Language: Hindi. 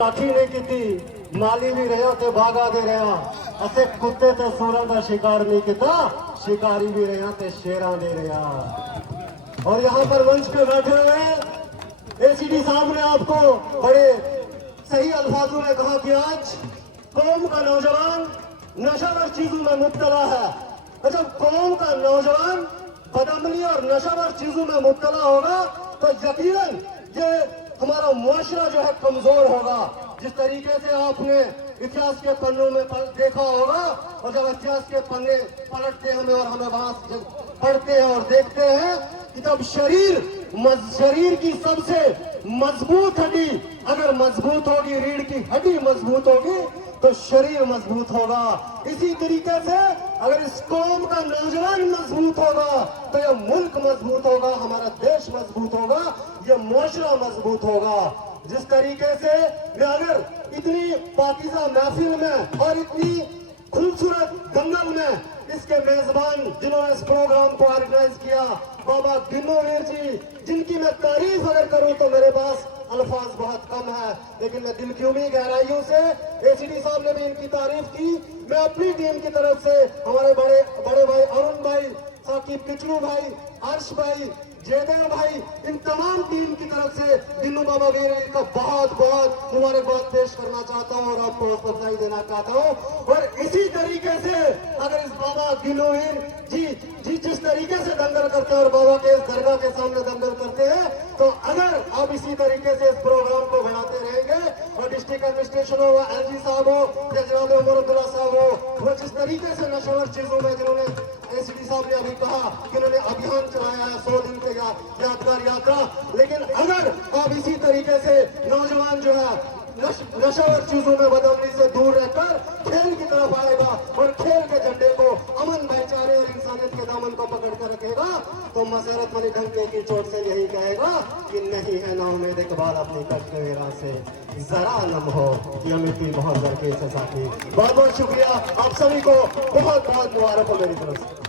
राखी नहीं की माली भी रहा ते बागा दे रहा असे कुत्ते ते सूरां का शिकार नहीं किया शिकारी भी रहा ते शेरा दे रहा। और यहाँ पर मंच पे बैठे हुए एसीडी साहब ने आपको बड़े सही अल्फाजों में कहा कि आज कौम का नौजवान नशावर चीजों में मुब्तला है। जब कौम का नौजवान बदअमली और नशावर चीजों में मुब्तला होगा तो यकीनन ये हमारा मुआशरा जो है कमजोर होगा। जिस तरीके से आपने इतिहास के पन्नों में देखा होगा और जब इतिहास के पन्ने पलटते हैं और हमें वहां पढ़ते हैं और देखते हैं कि जब शरीर की सबसे मजबूत हड्डी अगर मजबूत होगी, रीढ़ की हड्डी मजबूत होगी तो शरीर मजबूत होगा। इसी तरीके से अगर इस कौम का नौजवान मजबूत होगा तो यह मुल्क मजबूत होगा, हमारा देश मजबूत होगा, यह मुआशरा मजबूत होगा। जिस तरीके से मैं अगर इतनी पाकीज़ा महफिल में और इतनी खूबसूरत दंगल में इसके मेजबान जिन्होंने इस प्रोग्राम को ऑर्गेनाइज किया बाबा गिन्नोवीर जी, जिनकी मैं तारीफ अगर करूं तो मेरे पास अल्फाज बहुत कम है, लेकिन मैं दिल की उम्मीद गहराइयों से एसीडी साहब ने भी इनकी तारीफ की। मैं अपनी टीम की तरफ से हमारे बड़े भाई अरुण भाई, साकिब पिचलू भाई, अर्श भाई, जयदेव भाई, इन तमाम टीम की तरफ से दिन्नू बाबा गिरी का बहुत बहुत मुबारकबाद पेश करना चाहता हूँ और आपको बधाई देना चाहता हूँ। और इसी तरीके से अगर इस बाबा गिन्नोवीर जी जिस तरीके से दंगल करते हैं और बाबा के इस दरगाह के सामने दंगल करते हैं, तो अगर आप इसी तरीके से इस प्रोग्राम को बढ़ाते रहेंगे और डिस्ट्रिक्ट एडमिनिस्ट्रेशन हो, एलजी साहब हो या जनाब उमर अब्दुल्ला साहब हो, वो जिस तरीके से नशावर चीजों में जिन्होंने एसीडी साहब ने अभी कहा कि उन्होंने अभियान चलाया है 100 दिन के यादगार यात्रा, लेकिन अगर आप इसी तरीके से नौजवान जो है नशावर चीजों में बदलने से दूर रहकर खेल की तरफ आएगा और खेल के झंडे को अमन भाईचारे और इंसानियत के दामन को पकड़ कर रखेगा तो मसरत वाली डंके की चोट से यही कहेगा कि नहीं है ना उम्मीद इकबाल अपनी कश्मीरा से जरा नम हो ये मिट्टी बहुत दरके से साथी। बहुत बहुत शुक्रिया आप सभी को, बहुत बहुत मुबारक हो मेरी तरफ से।